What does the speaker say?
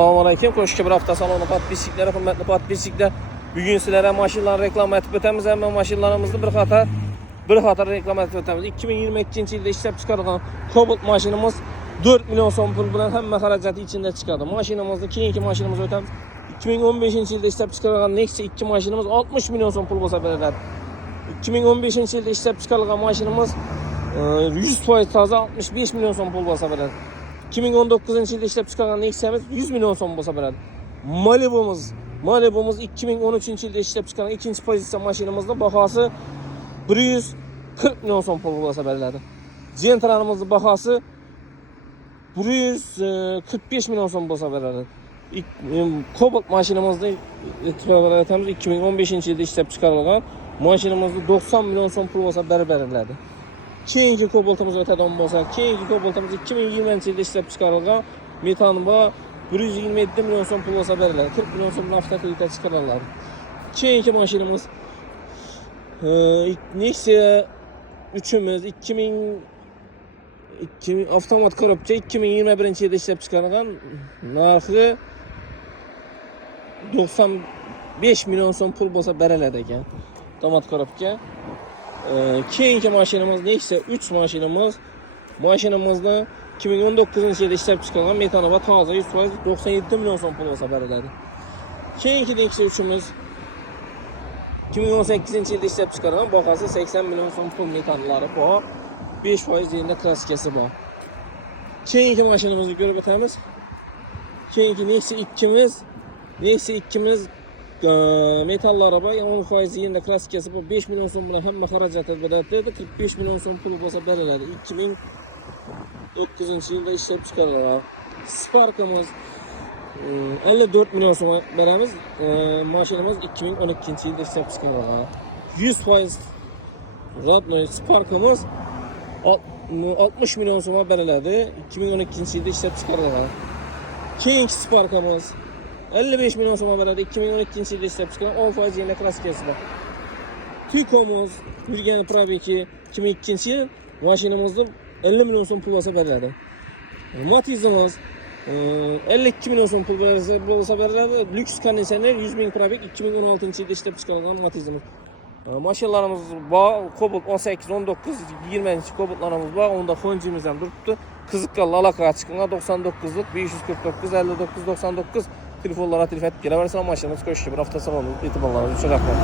Assalamualaikum. Koşku bir hafta salonu patbisikleri, hürmetli patbisikler. Bugün sizlere maşinlar reklam etip ötemiz. Hemen maşinlarımızda bir qatar reklam etip ötemiz. 2022 yılda işlep çıkarılan Cobalt maşinimiz 4 milyon son pul bilen hem xaracatı içinde çıkardı. Maşinimizde keyinki maşinimiz ötemiz. 2015 yılda işlep çıkarılan Nexia 2 maşinimiz 60 milyon son pul bolsa veriladi. 2015 yılda işlep çıkarılan maşinimiz 100% taze 65 milyon son pul bolsa veriladi. 2019 yılda işlep çıkarılan Nexia'mız 100 milyon son bolsa veriladi. Malibu'muz 2013 yılda işlep çıkaran ikinci pozisyon maşinimizde bahası 140 milyon son pul bolsa veriladi. Gentra'mızın bahası 145 milyon son bolsa veriladi. Cobalt maşinimizde etibariyle 2015 yılda işlep çıkarılan maşinimizde 90 milyon son pul bolsa veriladi. Keyinki Cobaltımız öteden bolsa, keyinki Cobaltımız 2020 yılda işlep çıkarılan metanba 127 milyon son pul bolsa veriladi. 40 milyon son avtomobilde çıkarırlar. Keyinki maşinimiz Nexia 3'ümüz 2000 avtomat korupça 2021 yılda işlep çıkarılan narxı 95 milyon son pul bolsa veriladi ekan. Avtomat korupça. Keyinki maşinimiz Nexia 3 maşinimizda 2019 yılda işlep çıkarılan metanova taze 100% 97 milyon son pul bolsa veriladi. Keyinki Nexia 3'ümüz 2018 yılda işlep çıkarılan bahası 80 milyon son pul metanları bu. 5% yerinde klassikası bu. Keyinki maşinimizi görüp ötemiz. Keyinki Nexia 2'miz metal araba 10% yerinde klassikası bu. 5 milyon son bilen hem xaracatı bedeldi. 45 milyon son pul bolsa veriladi. 2009 yılda işlep çıkarılan Spark'ımız 54 milyon son veremiz. Maşinimiz 2012 yılda işlep çıkarılan 100% Radno Spark'ımız 60 milyon son veriladi. 2012 yılda işlep çıkarılan. Keyinki Spark'ımız 55 milyon son veriladi. 2012 yılda işlep çıkarılan 10% yerine klassikası var. Tükomuz Yurgen Probeki 2002 yıl maşinimizde 50 milyon son pul bolsa veriladi. Matizimiz 52 milyon son pul bolsa veriladi. Lüks kondisioner 100 bin probek 2016 yılda işlep çıkarılan Matizimiz. Maşinlarımız var. Cobalt 18, 19, 20 Cobaltlarımız var. Onda foncimizden duruptu. Kızıkkal alaka çıkınga 99'luk 549 59 99 telefonlara telefon etip geleversen maşinimiz koştu. Bir hafta salonu itibarlarınızı çok rahmet.